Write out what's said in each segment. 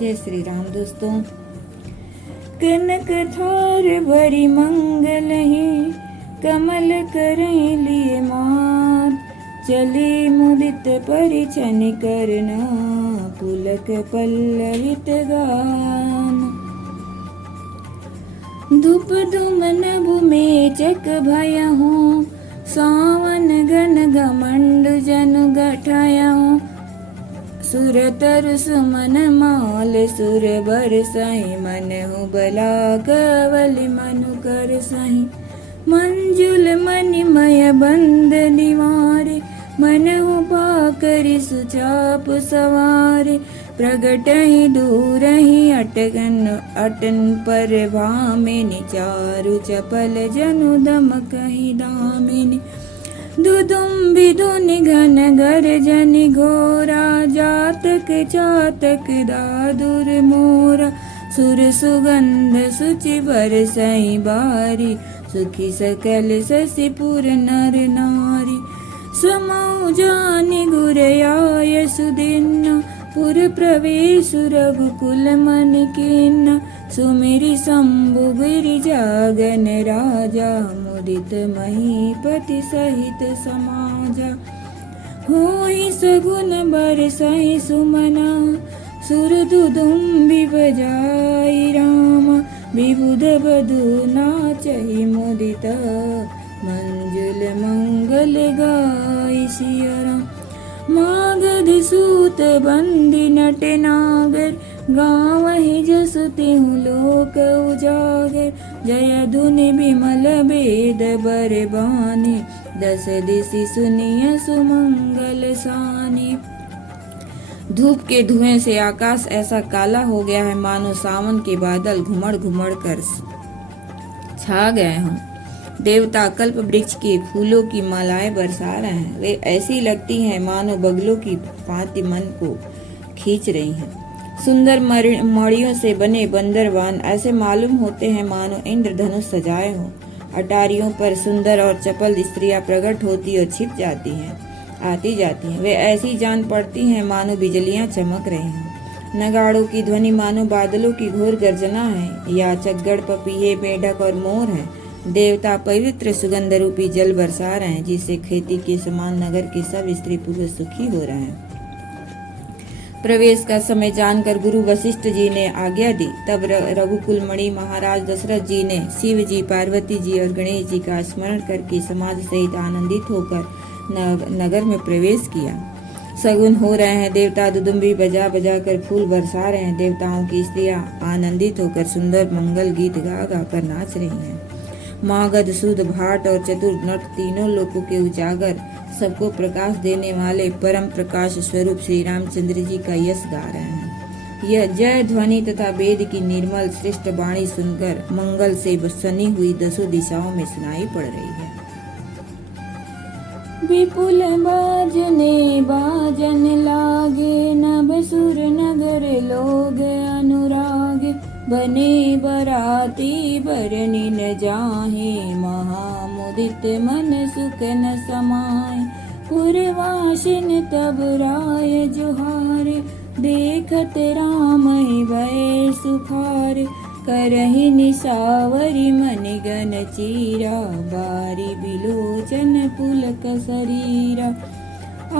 जय श्री राम दोस्तों। कनक थार बड़ी मंगल ही, कमल करई लिए मात, चली मुदित परिछन करना, पुलक पल्लवित गान। धूप धूम नभु में चक भया हूँ, सावन गन घमंड जनु गठाया हूँ, सुर तरु सुमन माल सुर बरसाई, मन हूँ बला कवल मनु कर साई, मंजुल मणिमय बंद निवारे, मन हूँ पाकरि सुचाप सवारे, प्रगट ही दूर ही अटन पर भामिनी, चारु चपल जनु दमक ही दामिनी, दुदुम्बि धुनि घन गर्जनि घोरा, जातक चातक दादुर मोरा, सुर सुगंध सुचि बरसई बारी, सुखी सकल शशिपुर नर नारी, समौ जानि गुर आय सुदिन, पुर प्रवेश रघुकुल मन कीन, सुमिरि शंभु गिरिजागन राजा, मुदित महीपति सहित समाजा, होई सगुन बरसाई सुमना, सुर दुदुम्बि बजाई रामा, विबुध बधु नाचहि मुदित, मंजुल मंगल गाई सिया राम। मागध सूत बंदी नट नागर, गावहि जसु तिहु लोक उजागर, जय धुनि बिमल वेद बरबानी, दस दिशि सुनिय सुमंगल सानी। धूप के धुएं से आकाश ऐसा काला हो गया है मानो सावन के बादल घुमड़ घुमड़ कर छा गए हों। देवता कल्प वृक्ष के फूलों की मालाएं बरसा रहे हैं, वे ऐसी लगती हैं मानो बगलों की भांति मन को खींच रही हैं। सुंदर मड़ियों से बने बंदरवान ऐसे मालूम होते हैं मानो इंद्रधनुष सजाए हों। अटारियों पर सुंदर और चपल स्त्रियां प्रकट होती और छिप जाती हैं, आती जाती हैं, वे ऐसी जान पड़ती हैं मानो बिजलियां चमक रही हैं। नगाड़ों की ध्वनि मानो बादलों की घोर गर्जना है, या चगड़ पपीहे मेढक और मोर है। देवता पवित्र सुगंध रूपी जल बरसा रहे हैं, जिससे खेती के समान नगर के सब स्त्री पुरुष सुखी हो रहे हैं। प्रवेश का समय जानकर गुरु वशिष्ठ जी ने आज्ञा दी। तब रघुकुल मणि महाराज दशरथ जी ने शिव जी, पार्वती जी और गणेश जी का स्मरण करके समाज सहित आनंदित होकर नगर में प्रवेश किया। सगुन हो रहे हैं, देवता दुदुम्बी बजा बजा कर फूल बरसा रहे हैं। देवताओं की स्त्रियां आनंदित होकर सुंदर मंगल गीत गा गा कर नाच रही हैं। मागध, सूद, भाट और चतुर नट तीनों लोकों के उजागर, सबको प्रकाश देने वाले परम प्रकाश स्वरूप श्री रामचंद्र जी का यश गा रहे हैं। यह जय ध्वनि तथा वेद की निर्मल श्रेष्ठ वाणी सुनकर मंगल से सनी हुई दसों दिशाओं में सुनाई पड़ रही है। विपुल बाजने बाजन लागे, नभ सुर नगर लोग अनुरागे, बने बराती बरनी न जाहे, महामुदित मन सुख न समाए, पुरवासिन तब राय जुहारे, देखत राम ही भय सुखारे, करहि निसावरी मन गन चीरा, बारी बिलोचन पुलक शरीरा,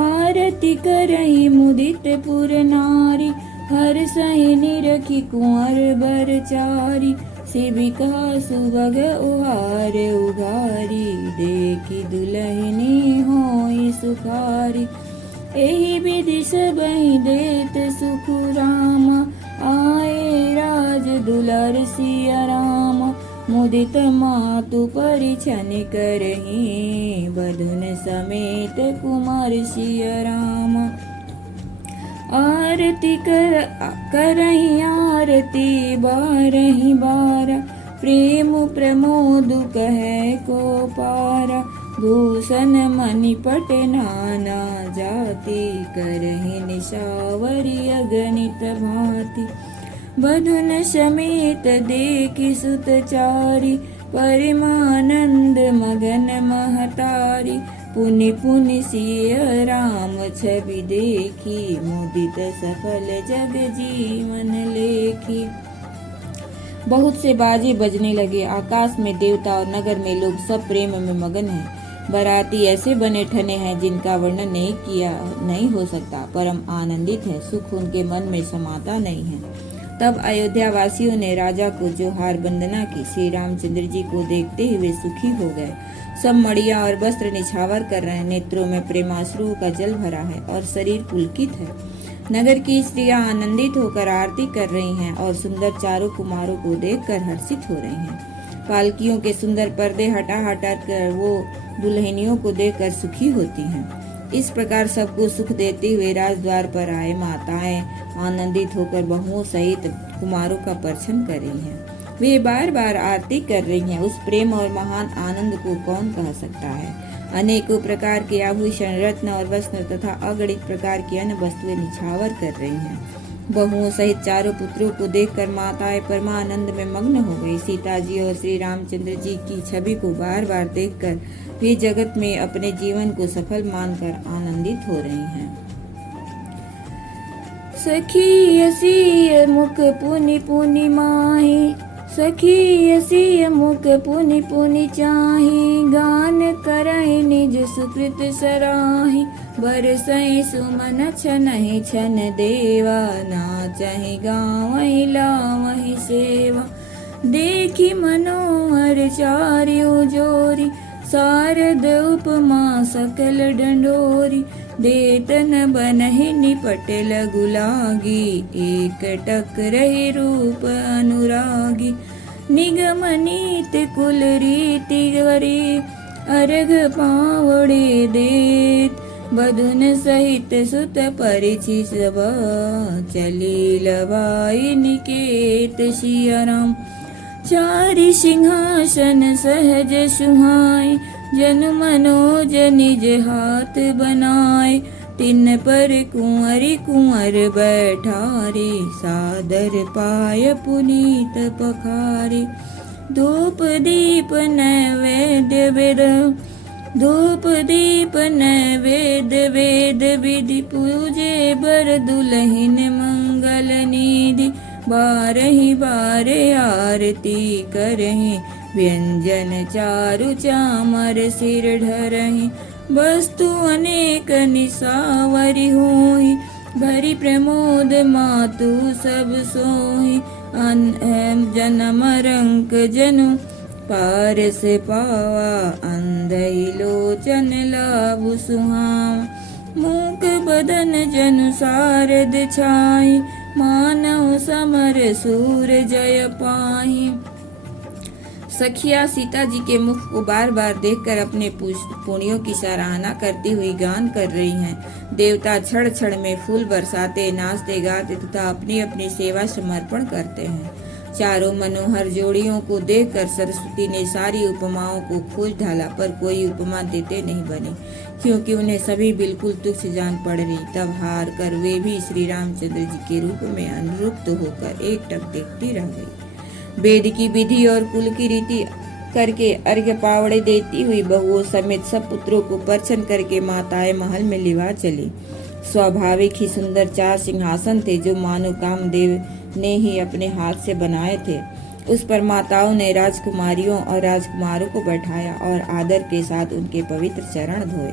आरती करहि मुदित पुर नारी, हर सही निरखी कुंवर बरचारी, शिविका सुबग उहार उघारी, देखी दुलहिनी होई सुखारी, एहि विधि सबहि देत सुख राम, आए राज दुलर सिया राम, मुदित मातु परिछन करहि, बधुन समेत कुमार सिया राम। आरती करहि आरती बारहि बारा, प्रेम प्रमोद कहे को पारा, भूषण मणिपट नाना जाति, करहि निशावरी अगणित भांति, बधुन समेत देखि सुतचारी, परिमानंद मगन महतारी, पुनि पुनि सिय राम छवि देखी, मुदित सफल जग जीवन ले। देखी। बहुत से बाजे बजने लगे। आकाश में देवता और नगर में लोग सब प्रेम में मगन हैं। बाराती ऐसे बने ठने हैं जिनका वर्णन नहीं हो सकता। परम आनंदित है, सुख उनके मन में समाता नहीं है। तब अयोध्या वासियों ने राजा को जोहार वंदना की। श्री रामचंद्र जी को देखते हुए सुखी हो गए। सब मड़िया और वस्त्र निछावर कर रहे हैं। नेत्रों में प्रेमाश्रु का जल भरा है और शरीर पुलकित है। नगर की स्त्रियां आनंदित होकर आरती कर रही हैं और सुंदर चारों कुमारों को देखकर हर्षित हो रही हैं। पालकियों के सुंदर पर्दे हटा हटा कर वो दुल्हनियों को देखकर सुखी होती हैं। इस प्रकार सबको सुख देते हुए राजद्वार पर आए माताएं आनंदित होकर बहुओं सहित कुमारों का परिछन कर रही हैं। वे बार बार आरती कर रही हैं। उस प्रेम और महान आनंद को कौन कह सकता है। अनेकों प्रकार के आभूषण, रत्न और वस्त्र तथा अगणित प्रकार की अन्य वस्तुएं निछावर कर रही हैं। बहुओं सहित चारों पुत्रों को देखकर माताएं परमानंद में मग्न हो गई। सीता जी और श्री रामचंद्र जी की छवि को बार बार देखकर वे जगत में अपने जीवन को सफल मानकर आनंदित हो रही हैं। सखी असीय मुख पुनि पुनि माही, सखी असीय मुख पुनि पुनि चाही, गान करहि निज सुकृत सराही, बरसहि सुमन छनहि छन देवा, नाचहि गावहि लावहि सेवा, देखि मनोहर चार्यो जोरी, शारद उपमा सकल डंडोरी, देतन बनहि निपट लगु लागी, एक टक रहि रूप अनुरागी, निगम नीति कुल रीति गरी, अर्घ पावड़े देत, बधुन सहित सुत परिछि सब, चली लवाई निकेत सिया राम, चारि सिंहासन सहज सुहाए, जन मनोज निज हाथ बनाए, तिन पर कुंवरी कुंवर बैठारे, सादर पाय पुनीत पखारे, धूप दीप नैवेद्य वेद, धूप दीप नैवेद्य वेद विधि, पूजे बर दुलहिन मंगल निधि, बारहि बारे आरती करहि, व्यंजन चारु चामर सिर ढरहि, वस्तु अनेक निसावरी होहि, भरी प्रमोद मातु सब सोहि, जन्म रंक जनु पारस पावा, अंधई लोचन लाभु सुहावा, मूक बदन जनु सारद छाई, मानव समर सूर जय पाहि। सखिया सीता जी के मुख को बार बार देखकर अपने पुण्यों की सराहना करती हुई गान कर रही हैं। देवता क्षण क्षण में फूल बरसाते, नाचते गाते तथा अपनी अपनी सेवा समर्पण करते हैं। चारों मनोहर जोड़ियों को देखकर सरस्वती ने सारी उपमाओं को खोज ढाला, पर कोई उपमा देते नहीं बने, क्योंकि उन्हें सभी बिल्कुल तुच्छ जान पड़ रही। तब हार कर वे भी श्री रामचंद्र जी के रूप में अनुरुक्त होकर एकटक देखती रह गई। वेद की विधि और कुल की रीति करके अर्घ्य पावड़े देती हुई बहुओं समेत सब पुत्रों को परिछन करके माताएं महल में लिवा चली। स्वाभाविक ही सुंदर 4 सिंहासन थे, जो मानो कामदेव ने ही अपने हाथ से बनाए थे। उस पर माताओं ने राजकुमारियों और राजकुमारों को बैठाया और आदर के साथ उनके पवित्र चरण धोए।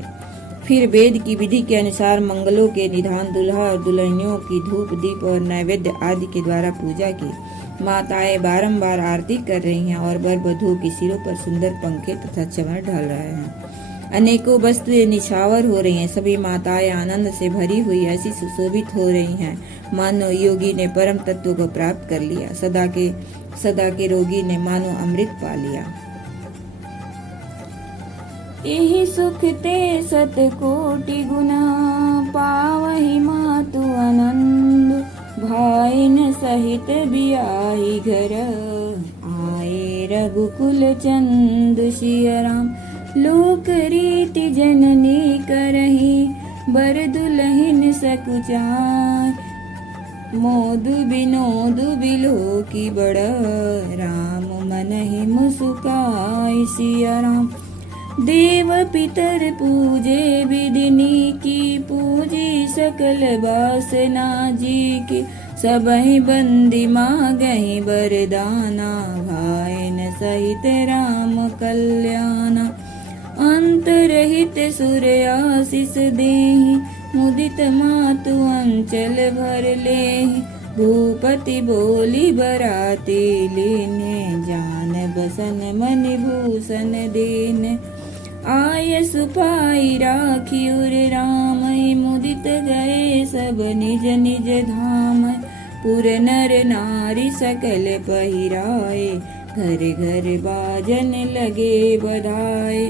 फिर वेद की विधि के अनुसार मंगलों के निधान दुल्हा और दुल्हनियों की धूप दीप और नैवेद्य आदि के द्वारा पूजा की। माताएं बारंबार आरती कर रही हैं और वर वधू के सिरों पर सुंदर पंखे तथा चमर ढल रहे हैं। अनेकों वस्तुएं निछावर हो रही हैं। सभी माताएं आनंद से भरी हुई ऐसी सुशोभित हो रही हैं मानो योगी ने परम तत्व को प्राप्त कर लिया, सदा के रोगी ने मानो अमृत पा लिया। यही सुख ते सत कोटि गुना, पावहि मातु आनंद, भाइन सहित बियाही घर, आए रघुकुल चंद सिया राम, लोक रीति जननी करही, बर दुलहिन सकुचाय, मोद विनोद बिलो की बड़, राम मनहि मुसुकाई सिया राम, देव पितर पूजे विधिनी की, पूजी सकल वासना जी की, सबहि बंदी मागहि बरदाना, भाइन सहित राम कल्याणा। अंतरहित सुर आशीष देहि, मुदित मातु अंचल भर लेहि। भूपति बोली बराती लीन्हे, जान बसन मनि भूषण दीन्हे। आय सुपाई राखी उर राम, मुदित गए सब निज निज धाम। पुर नर नारी सकल पहिराए, घर घर बाजन लगे बधाए।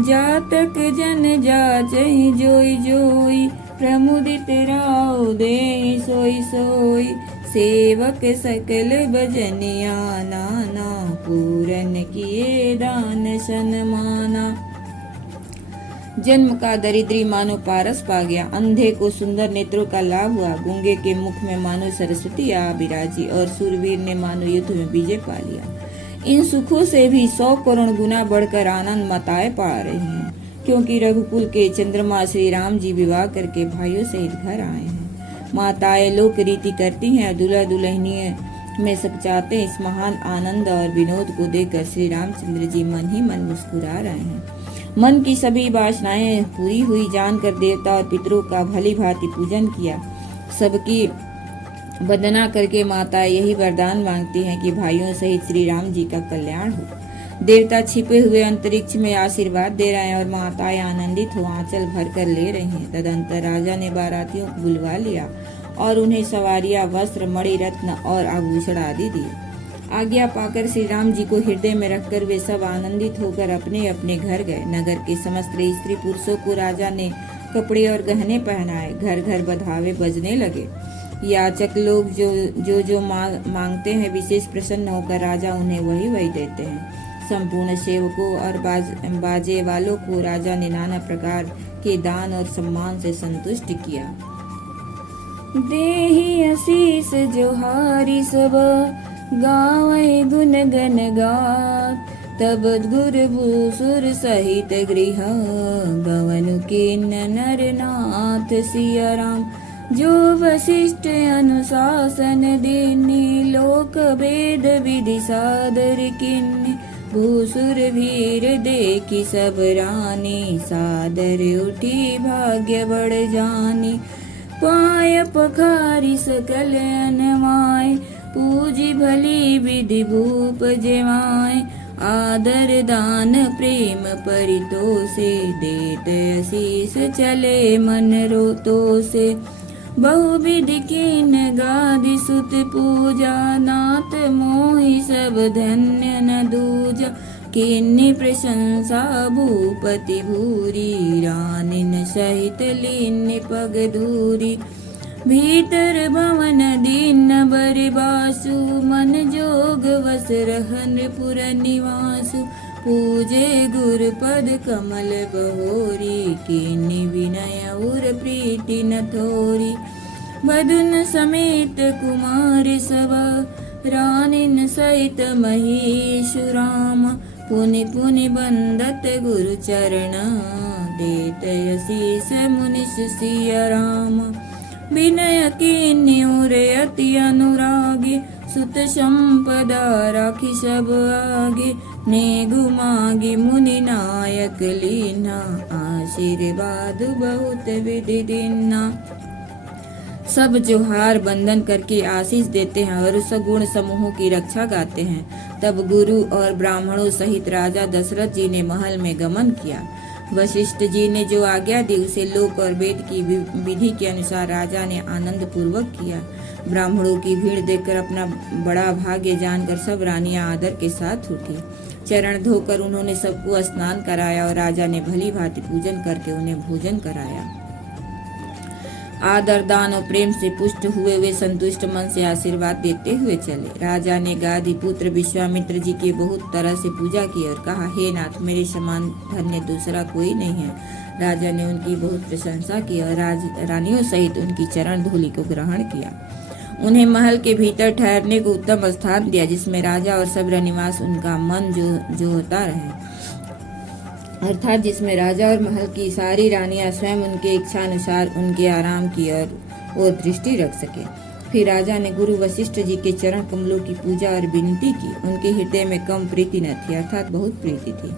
जातक जन जाचहि जोई जोई, प्रमुदित राउ देहि सोई सोई। सेवक सकल बजनिया नाना, पूरन किए दान सन्माना। जन्म का दरिद्री मानो पारस पा गया, अंधे को सुंदर नेत्रों का लाभ हुआ, गूंगे के मुख में मानो सरस्वती आ बिराजी, और सूरवीर ने मानो युद्ध में विजय पा लिया। इन सुखों से भी 100 करोड़ गुना बढ़कर आनंद माताएं पा रही हैं, क्योंकि रघुकुल के चंद्रमा श्री राम जी विवाह करके भाइयों सहित घर आए हैं। माताएं लोक रीति करती हैं, दूल्हा दुल्हनिया में सचाते हैं। इस महान आनंद और विनोद को देखकर श्री रामचंद्र जी मन ही मन मुस्कुरा रहे हैं। मन की सभी वासनाएं पूरी हुई जानकर देवता और पितरों का भली भांति पूजन किया। सबकी वंदना करके माता यही वरदान मांगती हैं कि भाइयों सहित श्री राम जी का कल्याण हो। देवता छिपे हुए अंतरिक्ष में आशीर्वाद दे रहे हैं और माताएं आनंदित हो आंचल भर कर ले रही हैं। तदंतर राजा ने बारातियों को बुलवा लिया और उन्हें सवारियां, वस्त्र, मणि, रत्न और आभूषण आदि दिए। आज्ञा पाकर श्री राम जी को हृदय में रखकर वे सब आनंदित होकर अपने अपने घर गए। नगर के समस्त स्त्री पुरुषों को राजा ने कपड़े और गहने पहनाए। घर घर बधावे बजने लगे। याचक लोग जो मांगते हैं, विशेष प्रसन्न होकर राजा उन्हें वही वही देते हैं। संपूर्ण सेवकों और बाजे वालों को राजा ने नाना प्रकार के दान और सम्मान से संतुष्ट किया। देहि आशीष जोहारी सब, गावै गुण गण गात। तब गुर भूसुर सहित गृह, गवनु किन्न नर नाथ सिया राम। जो वशिष्ठ अनुशासन दीन्हि, लोक वेद विधि सादर किन्हि। भूसुर वीर देखि सब रानी, सादर उठी भाग्य बढ़ जानी। पाय पखारी सकल अनमाय, पूजी भली विधि भूप जेवाय। आदर दान प्रेम परितोषे, देत आशीष चले मन रोतोषे। बहुविधि कीन गादि सुत पूजा, नाथ मोहि सब धन्य न दूजा। किन्नी प्रशंसा भूपति भूरी, रानिन सहित लीन पग धूरी। भीतर भवन दीन बरिबासु, मन जोग वस रहन पुर निवासु। पूजे गुर पद कमल बहोरी, कीन्ही विनय उर प्रीति न थोरी। बदन समेत कुमार सब, रानिन सहित महेशु राम। पुनि पुनि बंदत गुरु चरण, देत आशीष मुनिष सिया राम। विनय कीन्ही उर अति अनुरागी, सुत संपदा राखी सब आगे। नेगु मागी मुनि नायक लीना, आशीर्वाद बहुत विधि दीना। सब जोहार बंदन करके आशीष देते हैं और सगुण समूहों की रक्षा गाते हैं। तब गुरु और ब्राह्मणों सहित राजा दशरथ जी ने महल में गमन किया। वशिष्ठ जी ने जो आज्ञा दी उसे लोक और वेद की विधि के अनुसार राजा ने आनंद पूर्वक किया। ब्राह्मणों की भीड़ देखकर अपना बड़ा भाग्य जानकर सब रानियां आदर के साथ उठी। चरण धोकर उन्होंने सबको स्नान कराया और राजा ने भली भांति पूजन करके उन्हें भोजन कराया। आदर दान और प्रेम से पुष्ट हुए वे संतुष्ट मन से आशीर्वाद देते हुए चले। राजा ने गादी पुत्र विश्वामित्र जी की बहुत तरह से पूजा की और कहा, हे नाथ, मेरे समान धन्य दूसरा कोई नहीं है। राजा ने उनकी बहुत प्रशंसा की और रानियों सहित उनकी चरण धूलि को ग्रहण किया। उन्हें महल के भीतर ठहरने को उत्तम स्थान दिया, जिसमें राजा और सब निवास उनका मन जो होता रहे, अर्थात जिसमें राजा और महल की सारी रानियां स्वयं उनके इच्छा अनुसार उनके आराम की ओर दृष्टि रख सके। फिर राजा ने गुरु वशिष्ठ जी के चरण कमलों की पूजा और विनती की। उनके हृदय में कम प्रीति न थी, अर्थात बहुत प्रीति थी।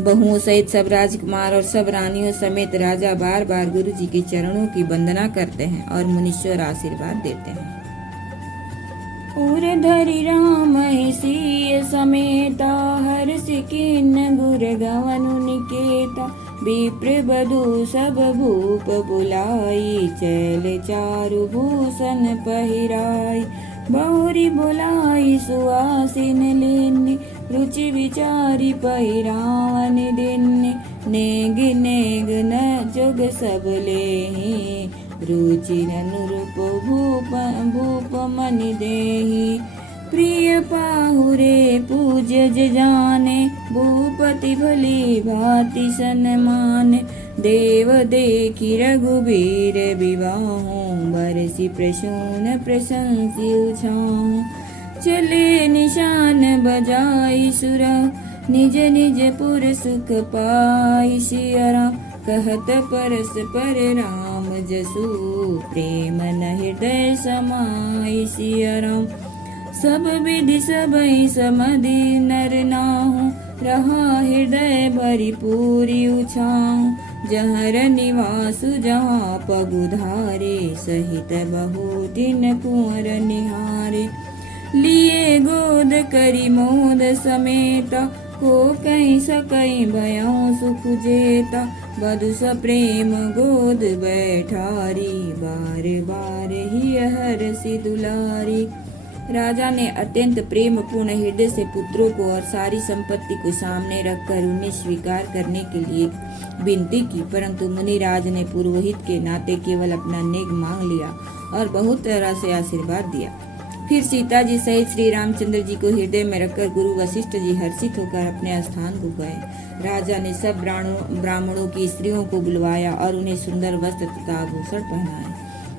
बहुओं सहित सब राजकुमार और सब रानियों समेत राजा बार बार गुरु जी के चरणों की वंदना करते हैं और मुनीश्वर आशीर्वाद देते हैं। उर धरि राम सीय समेता, हर्ष किन्न गुर गवनु निकेता। विप्र बधु सब भूप बुलाई, चैल चारु भूषण पहिराई। बहुरी बुलाई सुआसिन लेने, रुचि विचारी पहिरावन देने। नेग नेग न जोग सब लेहि, रुचि अनुरूप भूप मनि देहि। प्रिय पाहुरे पूज्य जाने, भूपति भली भांति सन्माने। देव देखी रघुबीर विवाहु, बरसी प्रसून प्रशंसी उछाहु। चले निशान बजाई सुर, निज निज पुर सुख पाई सिया। कहत परस पर राम जसु, प्रेम न हृदय समाई सिया। सब विधि सबई समधि नर नाहु, रहा हृदय भरी पूरी उछाहु। जहर निवासु जहाँ पगुधारे, सहित बहु दिन कुंवर निहारे। लिए गोद करी मोद समेता, को कहीं सकई भयउ सुख जेता। बधु सप्रेम गोद बैठारी, बार बार ही हरसि दुलारी। राजा ने अत्यंत प्रेम पूर्ण हृदय से पुत्रों को और सारी संपत्ति को सामने रखकर उन्हें स्वीकार करने के लिए विनती की, परंतु मुनिराज ने पुरोहित के नाते केवल अपना नेग मांग लिया और बहुत तरह से आशीर्वाद दिया। फिर सीता जी सहित श्री रामचंद्र जी को हृदय में रखकर गुरु वशिष्ठ जी हर्षित होकर अपने स्थान को गए। राजा ने सब ब्राह्मणों की स्त्रियों को बुलवाया और उन्हें सुंदर वस्त्र तथा आभूषण पहनाए।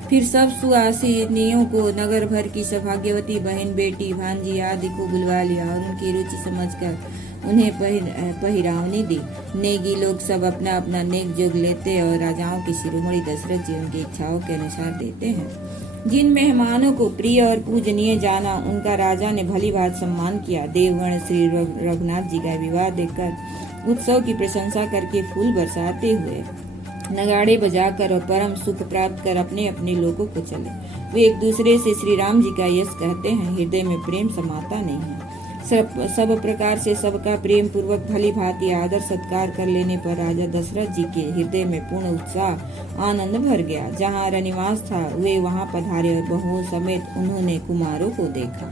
फिर सब सुहासिनियों को, नगर भर की सौभाग्यवती बहन बेटी भांजी आदि को बुलवा लिया और उनकी रुचि समझकर उन्हें पहिरावनी दी। नेगी लोग सब अपना अपना नेक जोग लेते और राजाओं के शिरोमणि दशरथ जी उनकी इच्छाओं के अनुसार देते हैं। जिन मेहमानों को प्रिय और पूजनीय जाना, उनका राजा ने भली भांति सम्मान किया। देवगण श्री रघुनाथ जी का विवाह देखकर उत्सव की प्रशंसा करके फूल बरसाते हुए नगाड़े बजाकर और परम सुख प्राप्त कर अपने अपने लोगों को चले। वे एक दूसरे से श्री राम जी का यश कहते हैं। हृदय में प्रेम समाता नहीं है। सब प्रकार से सबका प्रेम पूर्वक भली भांति आदर सत्कार कर लेने पर राजा दशरथ जी के हृदय में पूर्ण उत्साह आनंद भर गया। जहाँ रनिवास था वे वहाँ पधारे और बहुओं समेत उन्होंने कुमारों को देखा।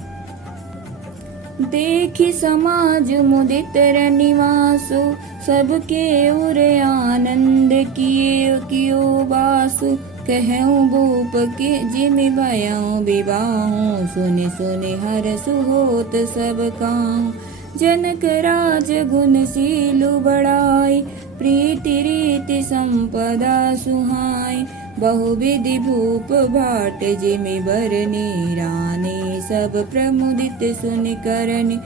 देखी समाज मुदित रनिवासु, सबके उर आनंद कियो बासु। कहूँ भूप के जिम भयउ विवाहु, सुनि सुनि हरसु होत सब काहू। जनक राज गुणशीलु बड़ाई, प्रीति रीति संपदा सुहाई। बहुविधि भूप भाट जिमि बरनी, रानी सब प्रमुदित सुनि करनी।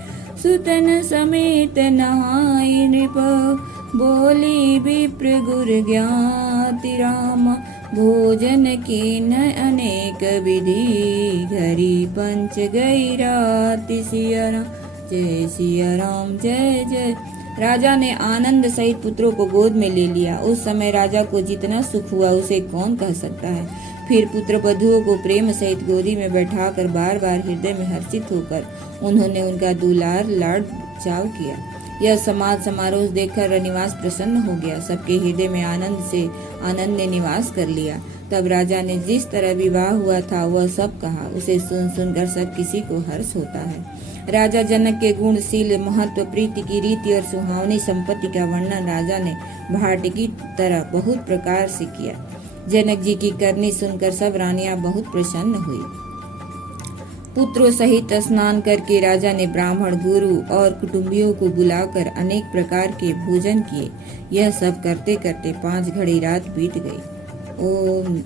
सुतन समेत नहाई नृप, बोली विप्र गुर ज्ञाति राम। भोजन कीन अनेक विधि, घरी पंच गई राति सिया राम। जय सिया राम जय जय। राजा ने आनंद सहित पुत्रों को गोद में ले लिया। उस समय राजा को जितना सुख हुआ उसे कौन कह सकता है। फिर पुत्र बधुओं को प्रेम सहित गोदी में बैठाकर बार बार हृदय में हर्षित होकर उन्होंने उनका दुलार लाड चाव किया। यह समाज समारोह देखकर रनिवास प्रसन्न हो गया। सबके हृदय में आनंद ने निवास कर लिया। तब राजा ने जिस तरह विवाह हुआ था वह सब कहा। उसे सुनकर सब किसी को हर्ष होता है। राजा जनक के गुणशील महत्व, प्रीति की रीति और सुहावनी संपत्ति का वर्णन राजा ने भाट की तरह बहुत प्रकार से किया। जनक जी की करनी सुनकर सब रानियां बहुत प्रसन्न हुई। पुत्रों सहित स्नान करके राजा ने ब्राह्मण, गुरु और कुटुंबियों को बुलाकर अनेक प्रकार के भोजन किए। यह सब करते करते 5 घड़ी रात बीत गई। ओम